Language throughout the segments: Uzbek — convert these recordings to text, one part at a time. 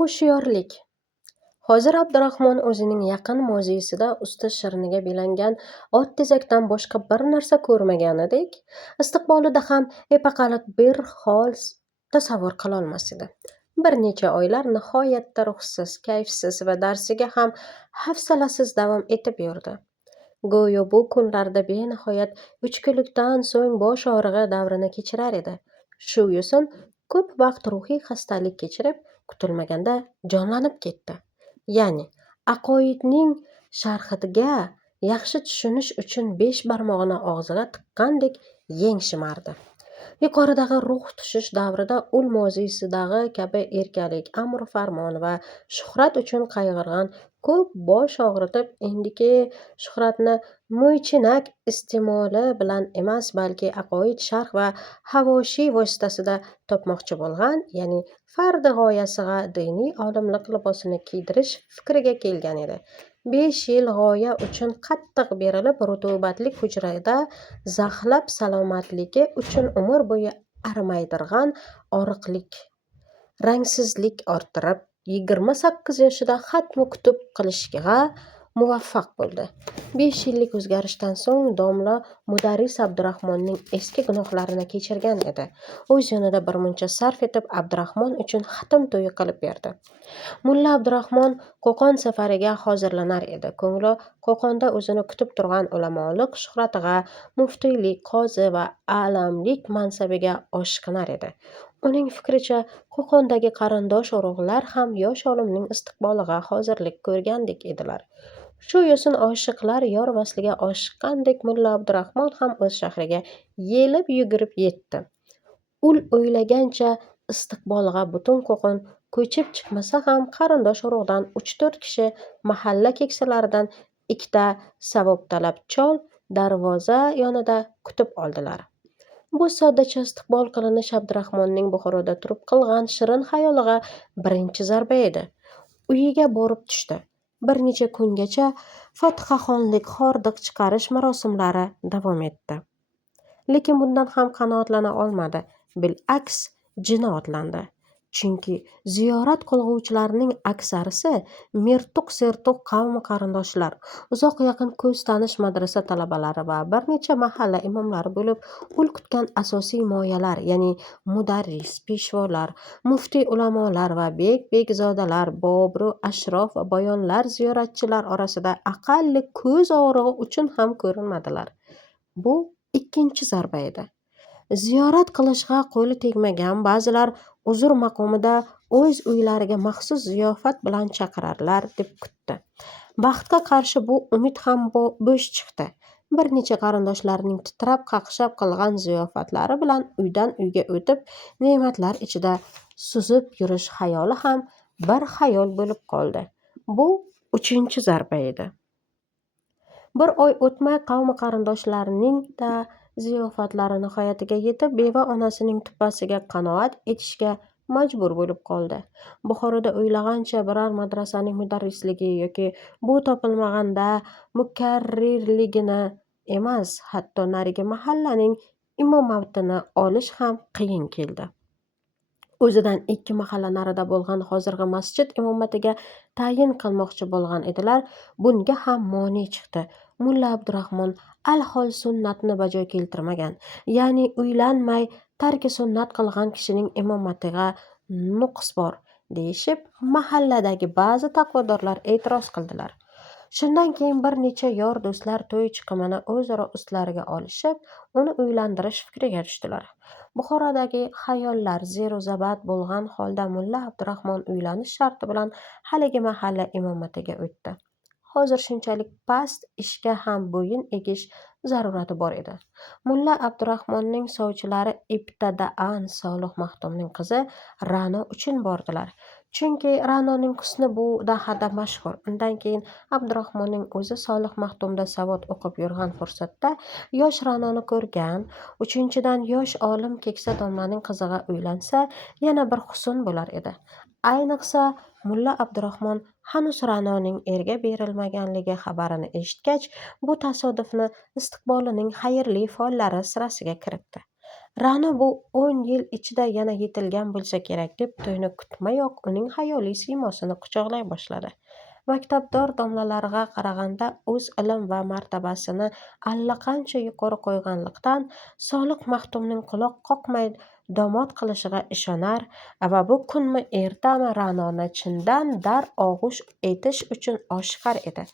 Hushyorlik. Hozir Abdurahmon o'zining yaqin moziyisida usta shirniga belangan ot tezakdan boshqa bir narsa ko'rmaganidek, istiqbolida ham epaqalik bir hol tasavvur qilolmas edi. Bir necha oylar nihoyatda ruhsiz, kayfsiz va darsiga ham hafsalasiz davom etib yurdi. Go'yo bu kunlarda benihoyat uch kunlikdan so'ng bosh og'rig'i davrini kechirar edi. Shu yo'sin ko'p vaqt ruhiy xastalik kechirib, kutilmaganda jonlanib ketdi. Ya'ni, aqoidning sharhiga yaxshi tushunish uchun besh barmog'ini og'ziga tiqqandek yeng shimardi. Yuqoridagi ruh tushish davrida ul moziysidagi kabi erkalik, amr farmon va shuhrat uchun qayg'irgan, ko'p bosh og'ritib, endiki shuhratni mo'ychinak iste'moli bilan emas, balki aqoid sharh va havoshiy vositasida topmoqchi bo'lgan, ya'ni fardi g'oyasiga diniy olimlik libosini kiydirish fikriga kelgan edi. 5 yil g'oya uchun qattiq berilib, rutubatli hujrada zaxlab salomatligi uchun umr bo'yi arimaydirg'an oriqlik, rangsizlik orttirib, 28 yoshida xatmu kutub qilishga muvaffaq bo'ldi. 5 yillik o'zgarishdan so'ng domla mudarris Abdurahmonning eski gunohlarini kechirgan edi. O'z yonida birmuncha sarf etib, Abdurahmon uchun xatm to'yi qilib berdi. Mulla Abdurahmon Qo'qon safariga hozirlanar edi. Ko'ngli Qo'qonda o'zini kutib turgan ulamolik shuhratiga, muftiylik, qozi va alamlik mansabiga oshiqinar edi. Uning fikricha, Qo'qondagi qarindosh urug'lar ham yosh olimning istiqboliga hozirlik ko'rgandek edilar. Shu yo'sin oshiqlar yor vasliga oshiqqandek, Mulla Abdurahmon ham o'z shahriga yelib yugurib yetdi. Ul o'ylagancha istiqboliga butun Qo'qon ko'chib chiqmasa ham, qarindosh urug'dan 3-4 kishi, mahalla keksalaridan 2ta savobtalab chol darvoza yonida kutib oldilar. Bu soddacha istiqbol qilinish Abdurahmonning Buxoroda turib qilgan shirin xayoliga birinchi zarba edi. Uyiga borib tushdi. Bir necha kungacha fotihaxonlik, hordiq chiqarish marosimlari davom etdi. Lekin bundan ham qanoatlana olmadi. Bil'aks, jini otlandi. Chunki ziyorat qilguvchilarning aksarisi mertuq-sertuq qavmi qarindoshlar, uzoq yaqin ko'z tanish madrasa talabalari va bir necha mahalla imomlari bo'lib, ul kutgan asosiy moyalar, ya'ni mudarris, peshvolar, muftiy ulamolar va bek-begzodalar, bobru ashrof va boyonlar ziyoratchilar orasida aqalli ko'z og'rig'i uchun ham ko'rinmadilar. Bu ikkinchi zarba edi. Ziyorat qilishga qo'li tegmagan ba'zilar uzr maqomida o'z uylariga maxsus ziyofat bilan chaqirarlar deb kutdi. Baxtga qarshi bu umid ham bo'sh chiqdi. Bir necha qarindoshlarining titrab qaqshab qilgan ziyofatlari bilan uydan uyga o'tib, ne'matlar ichida suzib yurish xayoli ham bir xayol bo'lib qoldi. Bu uchinchi zarba edi. Bir oy o'tmay qavmi qarindoshlarining da ziyofatlari nihoyatiga yetib, beva onasining tupasiga qanoat etishga majbur bo'lib qoldi. Buxoroda o'ylagancha biror madrasaning mudarrisligi yoki bu topilmaganda mukarrirligini emas, hatto narigi mahallaning imomatini olish ham qiyin keldi. O'zidan 2 mahalla narida bo'lgan hozirgi masjid imomatiga tayin qilmoqchi bo'lgan edilar. Bunga ham moni chiqdi. Mulla Abdurahmon alhol sunnatni bajo keltirmagan, ya'ni uylanmay tarki sunnat qilgan kishining imomatiga nuqs bor, deyishib, mahalladagi ba'zi taqvodorlar e'tiroz qildilar. Shundan keyin bir necha yor do'stlar to'y chiqimini o'zaro ustlariga olishib, uni uylantirish fikriga tushdilar. Buxorodagi xayollar zeru zabat bo'lgan holda Mulla Abdurahmon uylanish sharti bilan haligi mahalla imomatiga o'tdi. Hozir shunchalik past ishga ham bo'yin egish zarurati bor edi. Mulla Abdurahmonning sovchilari ibtidaan Solih Maxtumning qizi Ra'no uchun bordilar. Chunki Ra'noning husni bu dahada mashhur. Undan keyin Abdurahmonning o'zi Solih Maxtumda savod o'qib yurgan fursatda yosh Ra'noni ko'rgan. Uchinchidan, yosh olim keksa domlaning qiziga uylansa, yana bir husn bo'lar edi. Ayniqsa, Mulla Abdurahmon hanuz Ra'noning erga berilmaganligi xabarini eshitgach, bu tasodifni istiqbolining xayrli follari sirasiga kiritdi. Ra'no bu 10 yil ichida yana yetilgan bo'lsa kerak deb to'yni kutmayoq uning xayoliy siymosini quchoqlay boshladi. Maktabdor domlalarga qaraganda o'z ilm va martabasini allaqancha yuqori qo'yganlikdan Solih Maxtumning quloq qoqmay domod qilishiga ishonar va bu kunmi ertami Ra'noni chindan og'ush etish uchun oshiqar edi.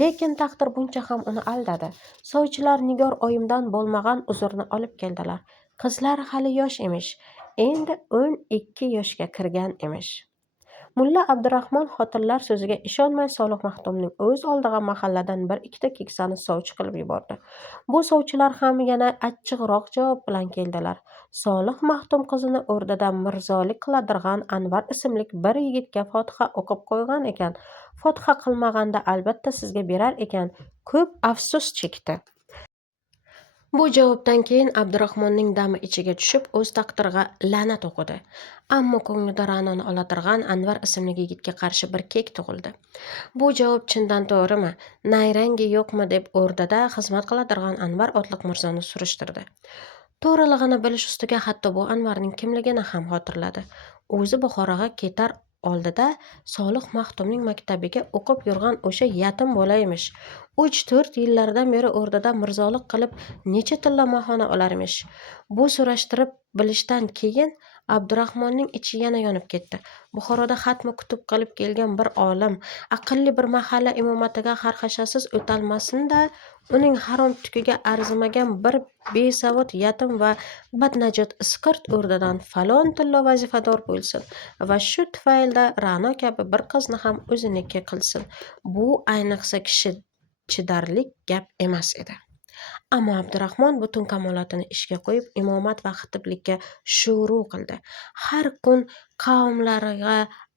Lekin taqdir buncha ham uni aldadi. Sovchilar Nigor oyimdan bo'lmagan uzrni olib keldilar. Qizlar hali yosh emish, endi 12 yoshga kirgan emish. Mulla Abdurahmon xotinlar so'ziga ishonmay Solih Maxtumning o'z oldiga mahalladan bir ikkita keksani sovchi qilib yubordi. Bu sovchilar ham yana achchiqroq javob bilan keldilar. Solih Maxtum qizini o'rdada mirzolik qiladirg'an Anvar ismli bir yigitga fotiha o'qib qo'ygan ekan. Fotiha qilmaganda albatta sizga berar ekan. Ko'p afsus chekdi. Bu javobdan keyin Abdurahmonning dami ichiga tushib, o'z taqdiriga la'nat o'qidi. Ammo ko'nglida Ra'noni oladirg'an Anvar ismli yigitga qarshi bir kek tug'ildi. Bu javob chindan to'g'rimi, nayrangi yo'qmi deb o'rdada xizmat qiladirg'an Anvar otliq mirzoni surishtirdi. To'g'rilig'ini bilish ustiga hatto bu Anvarning kimligini ham xotirladi. O'zi Buxoroga ketar oldida Solih Maxtumning maktabiga o'qib yurgan o'sha yatim bola emish. 3-4 yillardan beri o'rdada mirzolik qilib necha tilla mahona olarmish. Bu so'rashtirib bilishdan keyin Abdurahmonning ichi yana yonib ketdi. Buxoroda xatmi kutib qilib kelgan bir olim, aqlli bir mahalla imomatiga xarxashasiz o'talmasin-da, uning harom tukiga arzimagan bir besavod yatim va badnajot iskirt o'rdadan falon tilla vazifador bo'lsin va shu tufayli Ra'no kabi bir qizni ham o'ziniki qilsin. Bu ayniqsa kishi chidarlik gap emas edi. Ammo Abdurahmon butun kamolotini ishga qo'yib imomat va xatiblikka shuru qildi. Har kun qavmlariga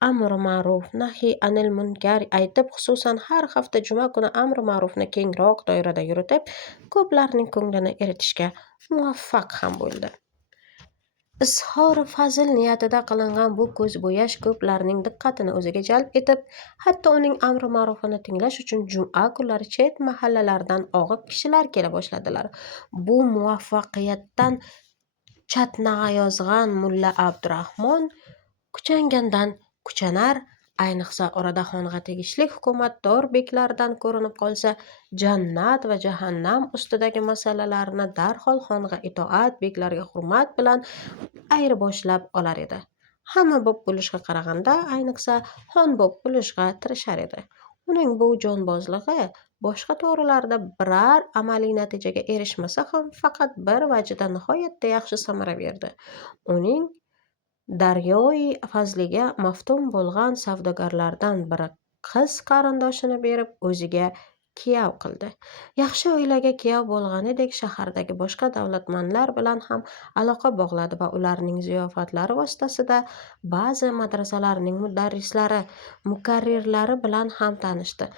amri ma'ruf nahiy anil munkar aytib, xususan har hafta juma kuni amri ma'rufni kengroq doirada yuritib, ko'plarning ko'nglini eritishga muvaffaq ham bo'ldi. Izhori fazl niyatida qilingan bu ko'zbo'yash ko'plarning diqqatini o'ziga jalb etib, hatto uning amri ma'rufini tinglash uchun juma kunlari chet mahallalardan og'ib kishilar kela boshladilar. Bu muvaffaqiyatdan chatnag'ayozg'an mulla Abdurahmon kuchangandan kuchanar, ayniqsa Oradaxonga tegishli hukumatdor beklardan ko'rinib qolsa, jannat va jahannam ustidagi masalalarni darhol xonga itoat, beklarga hurmat bilan ayirboshlab olar edi. Hamma bo'p bo'lishga qaraganda, ayniqsa xon bo'p bo'lishga tirishar edi. Uning bu jonbozligi boshqa to'g'rilarda biror amaliy natijaga erishmasa ham faqat bir vajida nihoyatda yaxshi samara berdi. Uning daryoyi fazliga maftun bo'lgan savdogarlardan biri qiz qarindoshini berib o'ziga kuyov qildi. Yaxshi oilaga kuyov bo'lganidek shahardagi boshqa davlatmandlar bilan ham aloqa bog'ladi va ularning ziyofatlari vositasida ba'zi madrasalarning mudarrislari, mukarrirlari bilan ham tanishdi.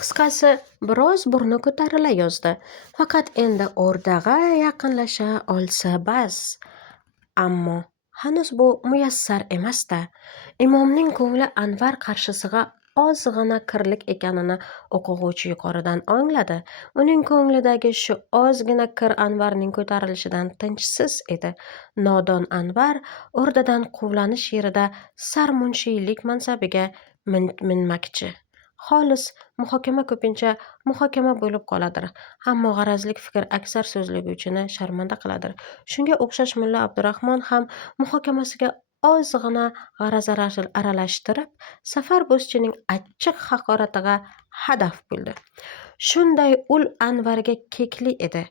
Qisqasi, biroz burni ko'tarilayozdi. Faqat endi o'rdaga yaqinlasha olsa bas. Ammo hanuz bu muyassar emas-da. Imomning ko'ngli Anvar qarshisiga ozgina kirlik ekanini o'quvchi yuqoridan angladi. Uning ko'nglidagi shu ozgina kir Anvarning ko'tarilishidan tinchsiz edi. Nodon Anvar o'rdadan quvlanish yerida sarmunshiylik mansabiga minmakchi. Xolis muhokama ko'pincha muhokama bo'lib qoladir. Ammo g'arazlik fikr aksar so'zlaguvchini sharmanda qiladir. Shunga o'xshash mulla Abdurahmon ham muhokamasiga ozgina g'araz aralashtirib, Safar bo'zchining achchiq haqoratiga hadaf bo'ldi. Shunday ul Anvarga kekli edi.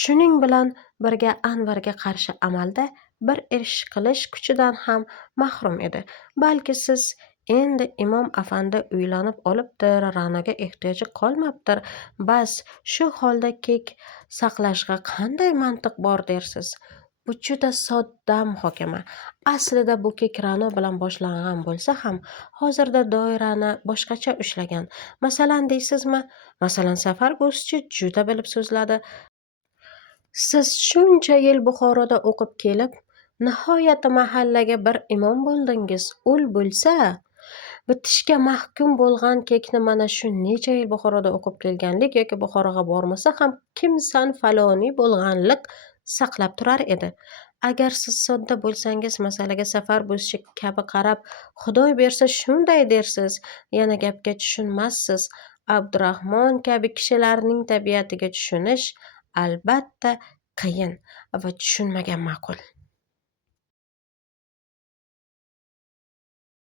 Shuning bilan birga Anvarga qarshi amalda bir ish qilish kuchidan ham mahrum edi. Balki siz endi imom afandi uylanib olibdir, Ra'noga ehtiyoji qolmabdir. Bas, shu holda kek saqlashga qanday mantiq bor dersiz? Bu juda sodda muhokama. Aslida bu kek Ra'no bilan boshlangan bo'lsa ham, hozirda doirani boshqacha ushlagan. Masalan deysizmi? Masalan, Safar bo'zchi juda bilib so'zladi. Siz shuncha yil Buxoroda o'qib kelib, nihoyat mahallaga bir imom bo'ldingiz. Ul bo'lsa, bitishga mahkum bo'lgan kekni mana shu necha yil Buxoroda o'qib kelganlik yoki Buxoroga bormasa ham kimsan faloniy bo'lganlik saqlab turar edi. Agar siz sodda bo'lsangiz, masalaga safar bo'lishi kabi qarab, Xudo bersa shunday dersiz, yana gapga tushunmassiz. Abdurahmon kabi kishilarning tabiatiga tushunish albatta qiyin va tushunmagan ma'qul.